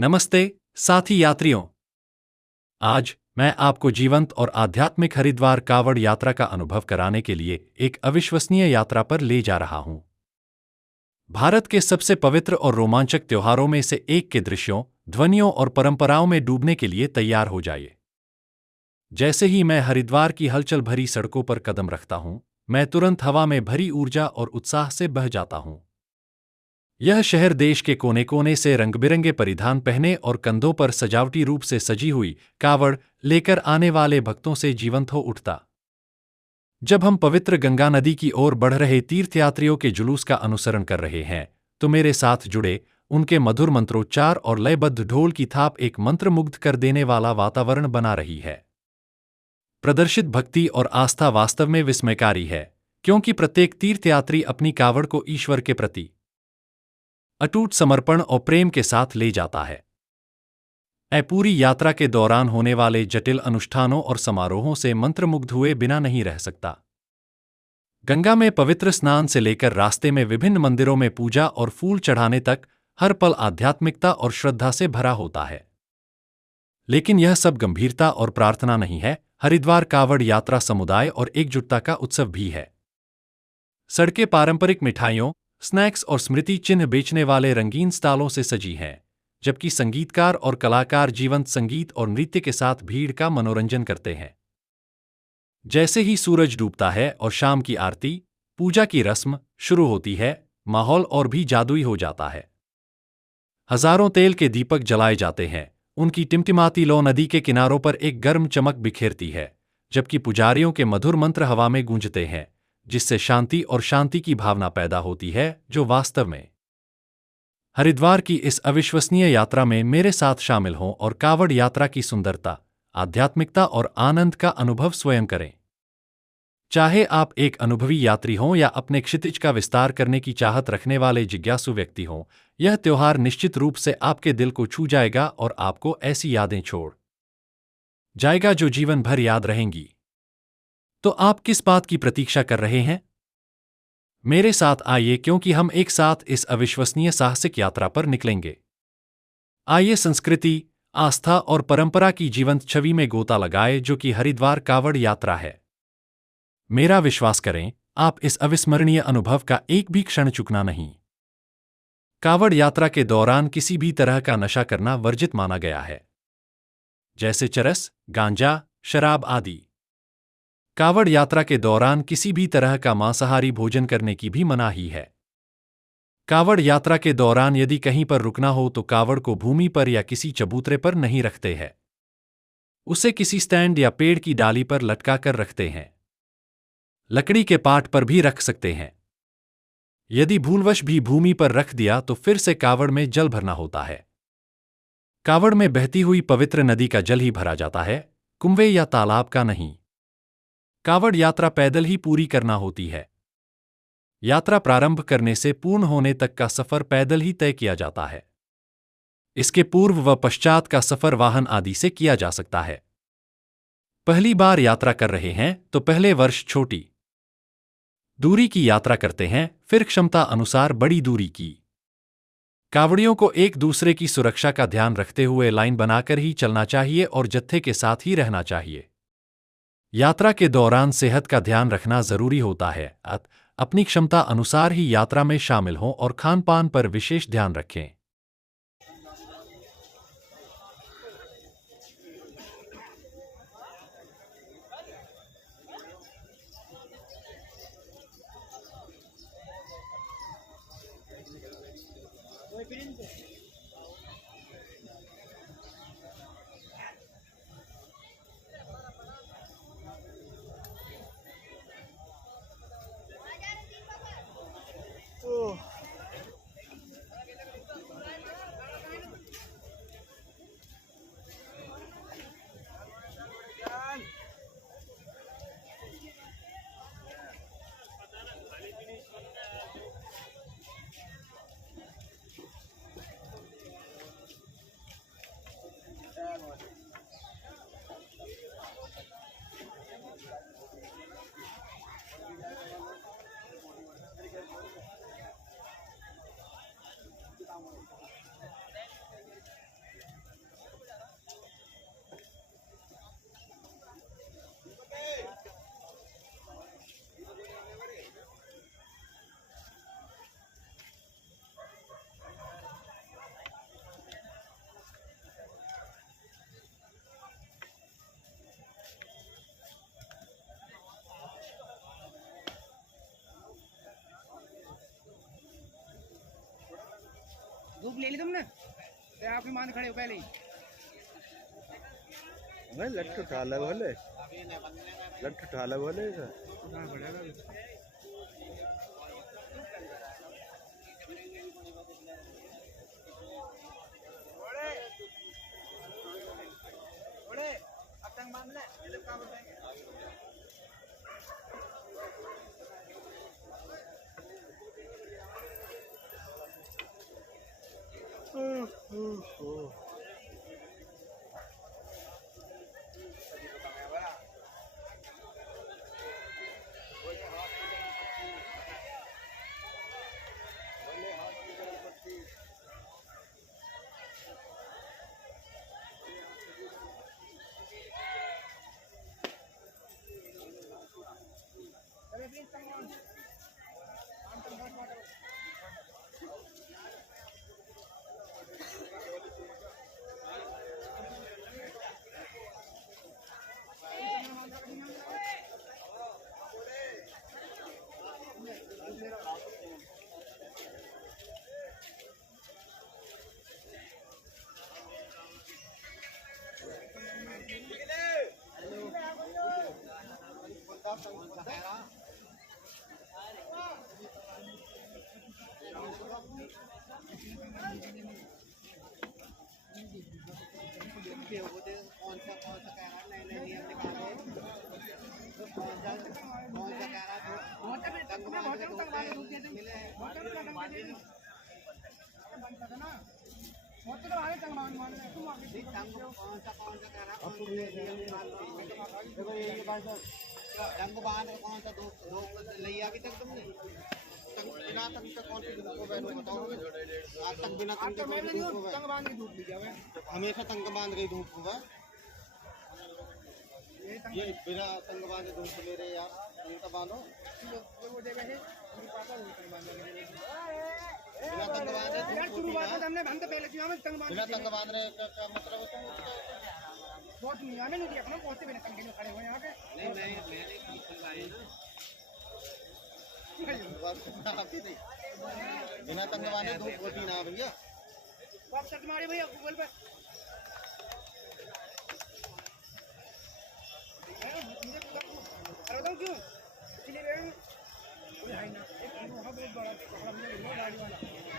नमस्ते साथी यात्रियों। आज मैं आपको जीवंत और आध्यात्मिक हरिद्वार कावड़ यात्रा का अनुभव कराने के लिए एक अविश्वसनीय यात्रा पर ले जा रहा हूं। भारत के सबसे पवित्र और रोमांचक त्योहारों में से एक के दृश्यों, ध्वनियों और परंपराओं में डूबने के लिए तैयार हो जाइए। जैसे ही मैं हरिद्वार की हलचल भरी सड़कों पर कदम रखता हूं, मैं तुरंत हवा में भरी ऊर्जा और उत्साह से बह जाता हूं। यह शहर देश के कोने कोने से रंग-बिरंगे परिधान पहने और कंधों पर सजावटी रूप से सजी हुई कावड़ लेकर आने वाले भक्तों से जीवंत हो उठता। जब हम पवित्र गंगा नदी की ओर बढ़ रहे तीर्थयात्रियों के जुलूस का अनुसरण कर रहे हैं, तो मेरे साथ जुड़े उनके मधुर मंत्रोच्चार और लयबद्ध ढोल की थाप एक मंत्रमुग्ध कर देने वाला वातावरण बना रही है। प्रदर्शित भक्ति और आस्था वास्तव में विस्मयकारी है, क्योंकि प्रत्येक तीर्थयात्री अपनी कावड़ को ईश्वर के प्रति अटूट समर्पण और प्रेम के साथ ले जाता है। पूरी यात्रा के दौरान होने वाले जटिल अनुष्ठानों और समारोहों से मंत्रमुग्ध हुए बिना नहीं रह सकता। गंगा में पवित्र स्नान से लेकर रास्ते में विभिन्न मंदिरों में पूजा और फूल चढ़ाने तक हर पल आध्यात्मिकता और श्रद्धा से भरा होता है। लेकिन यह सब गंभीरता और प्रार्थना नहीं है। हरिद्वार कावड़ यात्रा समुदाय और एकजुटता का उत्सव भी है। सड़कें पारंपरिक मिठाइयों, स्नैक्स और स्मृति चिन्ह बेचने वाले रंगीन स्टॉलों से सजी हैं, जबकि संगीतकार और कलाकार जीवंत संगीत और नृत्य के साथ भीड़ का मनोरंजन करते हैं। जैसे ही सूरज डूबता है और शाम की आरती, पूजा की रस्म शुरू होती है, माहौल और भी जादुई हो जाता है। हजारों तेल के दीपक जलाए जाते हैं, उनकी टिमटिमाती लौ नदी के किनारों पर एक गर्म चमक बिखेरती है, जबकि पुजारियों के मधुर मंत्र हवा में गूंजते हैं, जिससे शांति और शांति की भावना पैदा होती है, जो वास्तव में हरिद्वार की इस अविश्वसनीय यात्रा में मेरे साथ शामिल हों और कावड़ यात्रा की सुंदरता, आध्यात्मिकता और आनंद का अनुभव स्वयं करें। चाहे आप एक अनुभवी यात्री हों या अपने क्षितिज का विस्तार करने की चाहत रखने वाले जिज्ञासु व्यक्ति हों, यह त्योहार निश्चित रूप से आपके दिल को छू जाएगा और आपको ऐसी यादें छोड़ जाएगा जो जीवन भर याद रहेंगी। तो आप किस बात की प्रतीक्षा कर रहे हैं? मेरे साथ आइए, क्योंकि हम एक साथ इस अविश्वसनीय साहसिक यात्रा पर निकलेंगे। आइए संस्कृति, आस्था और परंपरा की जीवंत छवि में गोता लगाए, जो कि हरिद्वार कावड़ यात्रा है। मेरा विश्वास करें, आप इस अविस्मरणीय अनुभव का एक भी क्षण चूकना नहीं। कावड़ यात्रा के दौरान किसी भी तरह का नशा करना वर्जित माना गया है, जैसे चरस, गांजा, शराब आदि। कावड़ यात्रा के दौरान किसी भी तरह का मांसाहारी भोजन करने की भी मनाही है। कावड़ यात्रा के दौरान यदि कहीं पर रुकना हो तो कावड़ को भूमि पर या किसी चबूतरे पर नहीं रखते हैं। उसे किसी स्टैंड या पेड़ की डाली पर लटका कर रखते हैं। लकड़ी के पाट पर भी रख सकते हैं। यदि भूलवश भी भूमि पर रख दिया तो फिर से कावड़ में जल भरना होता है। कावड़ में बहती हुई पवित्र नदी का जल ही भरा जाता है, कुंवे या तालाब का नहीं। कावड़ यात्रा पैदल ही पूरी करना होती है। यात्रा प्रारंभ करने से पूर्ण होने तक का सफर पैदल ही तय किया जाता है। इसके पूर्व व पश्चात का सफर वाहन आदि से किया जा सकता है। पहली बार यात्रा कर रहे हैं तो पहले वर्ष छोटी दूरी की यात्रा करते हैं, फिर क्षमता अनुसार बड़ी दूरी की। कावड़ियों को एक दूसरे की सुरक्षा का ध्यान रखते हुए लाइन बनाकर ही चलना चाहिए और जत्थे के साथ ही रहना चाहिए। यात्रा के दौरान सेहत का ध्यान रखना जरूरी होता है, अपनी क्षमता अनुसार ही यात्रा में शामिल हों और खान पान पर विशेष ध्यान रखें। धूप ले ली तुमने? तो आपकी मान खड़े हो पहले ही। लट्ठ उठा ले बोले, लट्ठ उठा ले बोले उठाना पड़ेगा अभी। ओड़े अब तक मान ले, ये लोग क्या बताएंगे? अरे please come on. I'm the hot water. कौन सा कह रहा नए नए नियम निकाले तो कौन सा कह रहा रंग बांध कौन सा दो लिया अभी तक तुमने बिना तंग तक कौन सी धूप को बैठो बताओ आज तक बिना तंग के तंग बांध के धूप लिया मैं हमेशा तंग बांध के धूप हुआ ये बिना तंग बांध के धूप ले रहे यार ये तो बांधो वो देगा है मेरे पापा वो तंग बांध के बिना तंग बांध यार शुरुआत में हमने हम तो पहले किया में तंग बांध बिना तंग बांध रहे का मतलब होता है बहुत दुनिया में नहीं दिया अपना बहुत से बिना तंग के खड़े हुए यहां पे नहीं मैंने खुलवाए बिना तंग वाले धूप होती ना भैया आप सर्च मारे भैया गूगल पे बताओ क्यों इसलिए है ना एक बहुत बड़ा गाड़ी वाला ले लो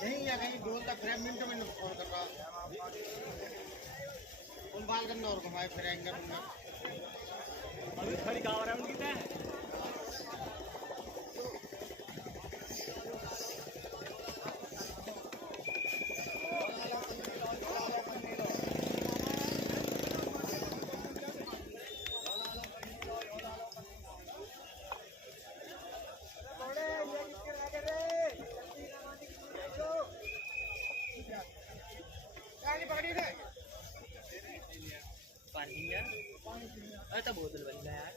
यही या कहीं बोलता फिर मिनट में फोन कर रहा उन बाल गंदा और घुमाए फिरेंगे खड़ी कहाँ रहा है उनकी तय पानी यार अरे तो बोतल बन गया यार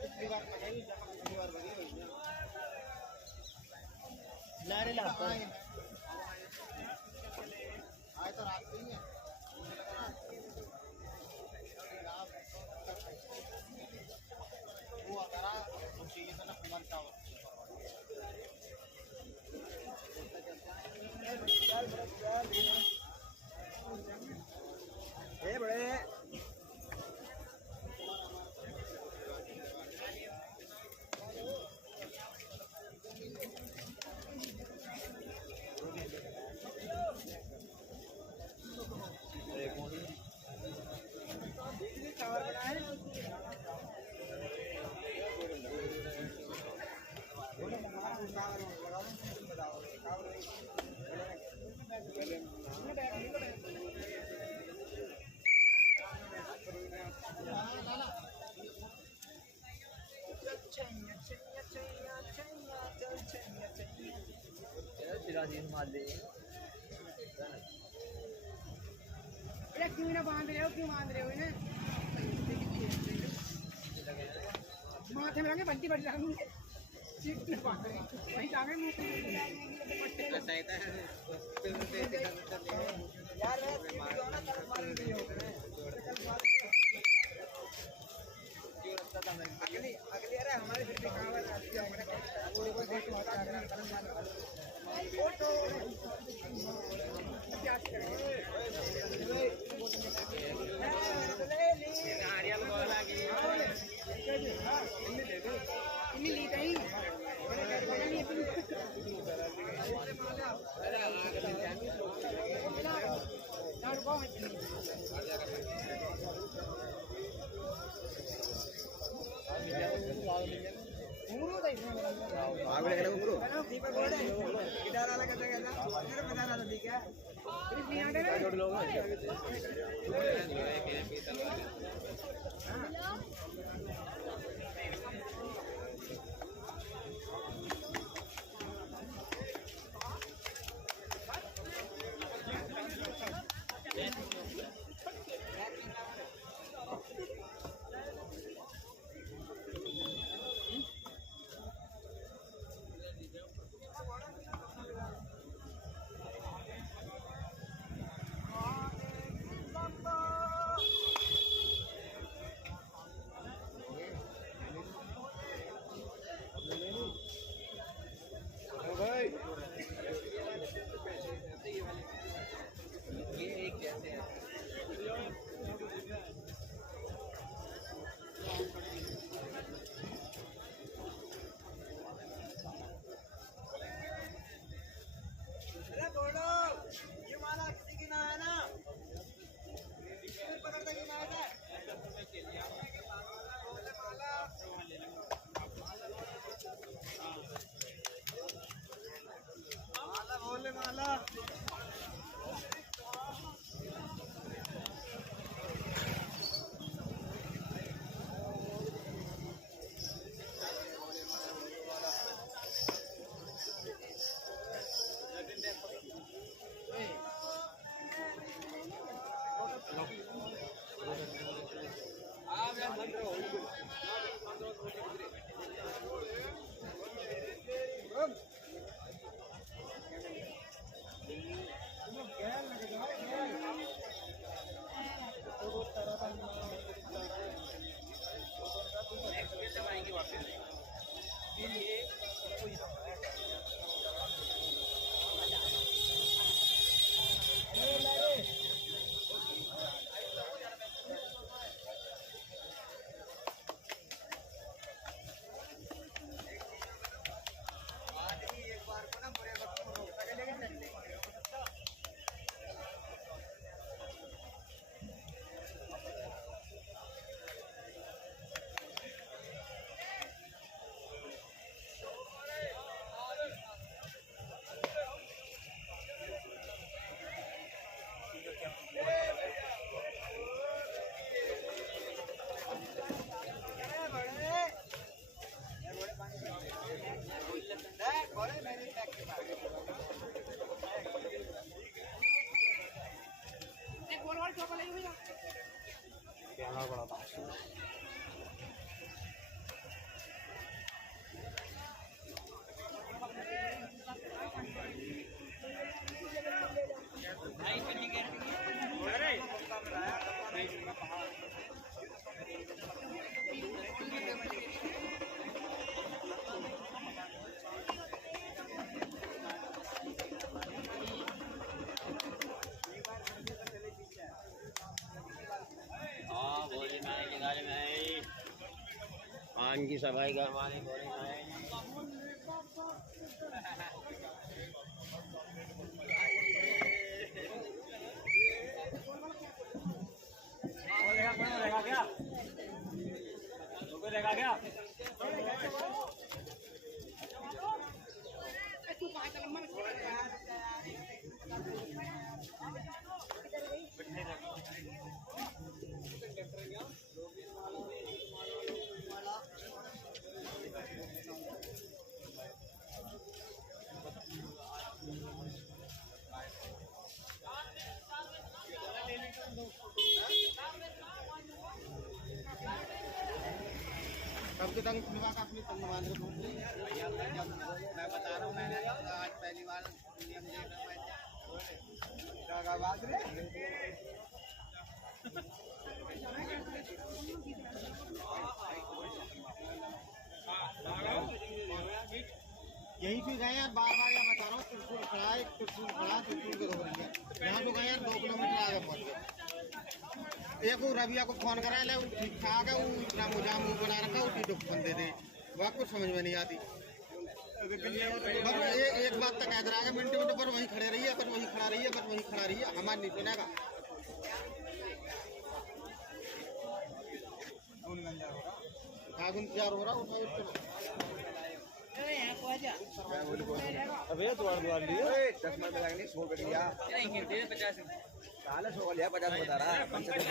पिछली बार लगाई पिछली बार बनी हुई है लारे लाता आए तो रात नहीं है क्यों ना बांध रहे हो, क्यों बांध रहे हो इन्हें? माथे में लगे बंटी बड़ी टांगे सीट में बांध रहे वहीं टांगे मुंह पे यार अगली अगली अरे हमारे फिर भी कहावत आती है थोड़ी बहुत देख लो फोटो क्या करेंगे नारियल बोला कि इन्हीं ली कहीं पान की सफाई करवाने बोले क्या के तंग खुलवा का अपनी तंग बांध के भैया मैं बता रहा हूँ मैंने आज पहली बार नियम देख रहा यही भी गए यार बार बार बता रहा हूँ त्रिशूल खड़ा है त्रिशूल खड़ा त्रिशूल के रो रही है यहाँ को गए यार 2 किलोमीटर आगे पहुँच गए एक वो रबिया को फोन करा ले ठीक ठाक है वो इतना मुझा मुँह बना रखा वो टीटो बंदे थे वह कुछ समझ में नहीं आती बस एक बात तक कह रहा है मिनट मिनट पर वहीं खड़े रही है पर वहीं खड़ा रही है पर वहीं खड़ा रही है हमारा नहीं सुनेगा आग इंतजार हो रहा अबे द्वार लिए 10 मिनट लगने 100 रुपए लिया 50 साले 100 लिया 50 बता रहा कम से कम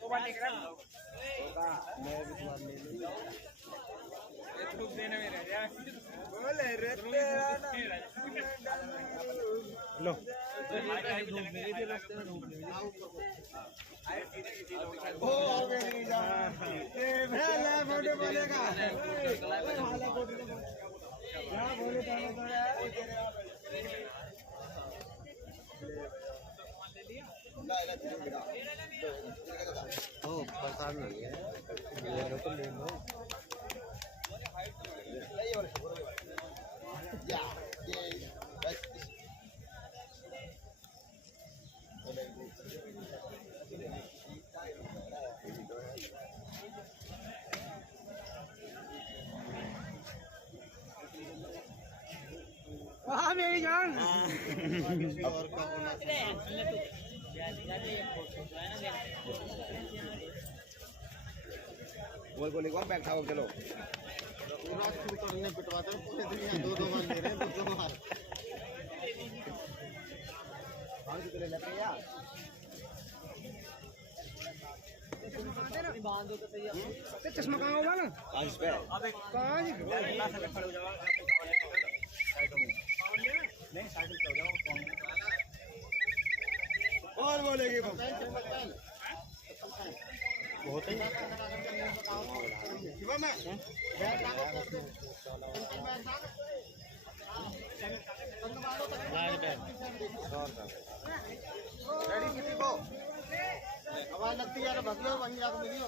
तो बात लेकर होगा मैं भी द्वार ले लूंगा ग्रुप देना मेरे यार बोले रे तेरा लो मेरे भी रास्ते में ढूंढ ले ओ और नहीं जा ये भले फोटो बोलेगा हाले फोटो क्या बोले ओ परेशान नहीं है ले लो तो ले लो या ये बस हाँ मेरी जान और का होना बोल एक बार बैग उठाओ चलो पूरा शुरू करने पिटवाते हैं पूरे दिन यहाँ 2 बार ले रहे हैं 2 बार और कितने लेते हैं यार चश्मा कहाँ होगा ना आज पे कहाँ नहीं साइकिल पे हो जाओ और बोलेगी बहुत ही शिवा में बैठ जाओ रेडी किसी को आवाज लगती है भगियो वहीं जाकर मिलियो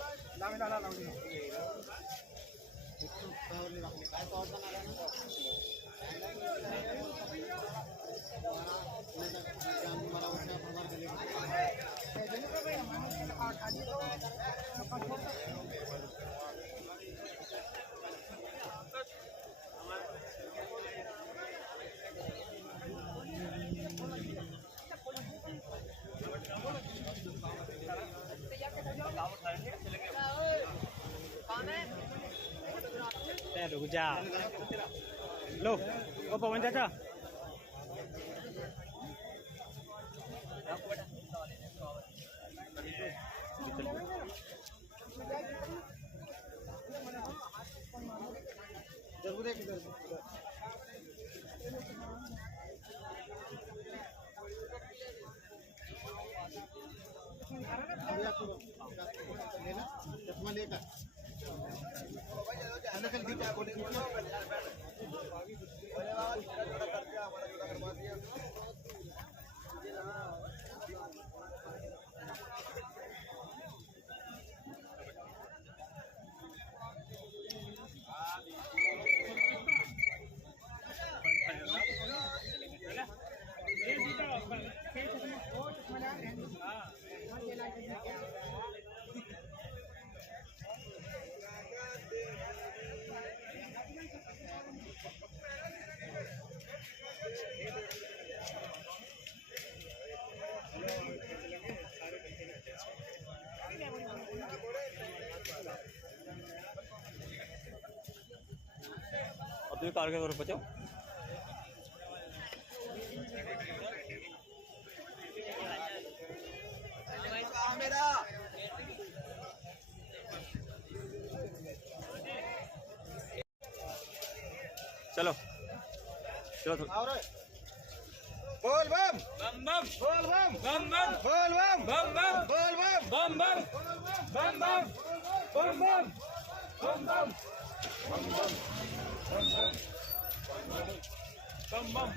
रुक जा लो ओ पवन चाचा जरूर है किधर लेना चश्मा लेकर चल दीपा को अब कार के बचाओ चलो चलो बोल बम बम बम बोल बम बम बम बोल बम बम बम बोल बम बम बम बम बम बम बम बम बम